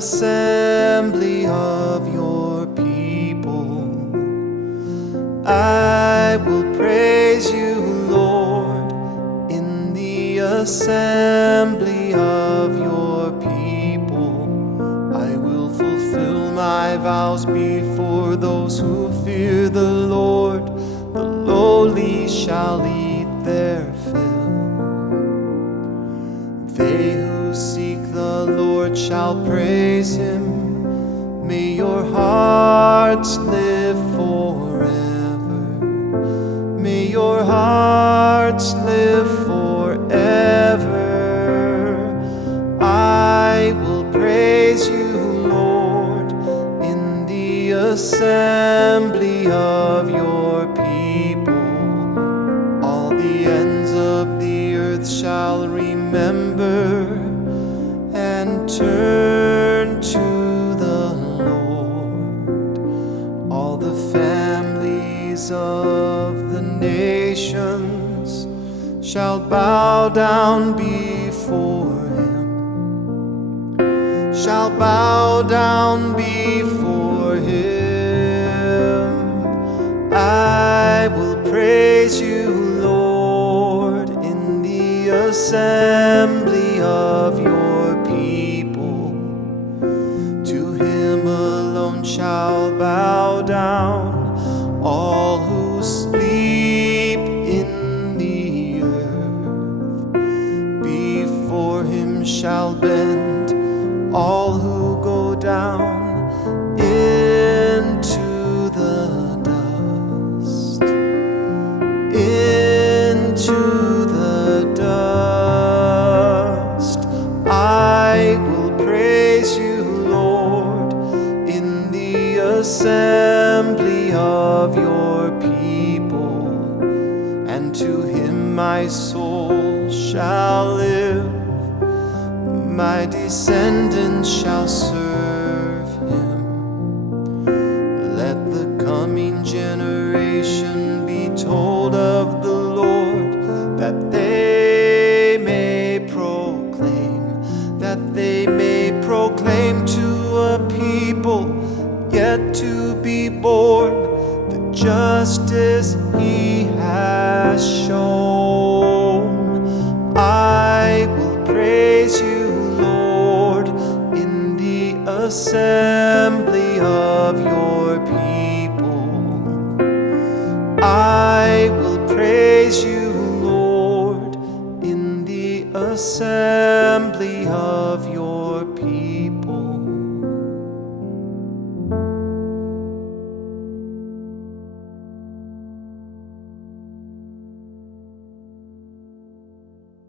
assembly of your people. I will praise you, Lord, in the assembly of your people. I will fulfill my vows before those who fear the Lord. The lowly shall eat their fill. They who seek the Lord shall praise him. May your hearts live forever. May your hearts live forever. I will praise you, Lord, in the assembly of your people. All the ends of the earth shall remember and turn to the Lord. All the families of the nations shall bow down before him, shall bow down before him. I will praise you, Lord, in the assembly of your people. To him alone shall bow down all who sleep in the earth. Before him shall bend all who go down into the dust, into the dust. I will praise you, Lord, in the assembly of your people, and to him my soul shall live. My descendants shall serve him. Let the coming generation be told of the Lord, that they may proclaim to a people yet to be born the justice he has shown. I will praise you, Lord, in the assembly of your people. I will praise you, Lord, in the assembly of your people.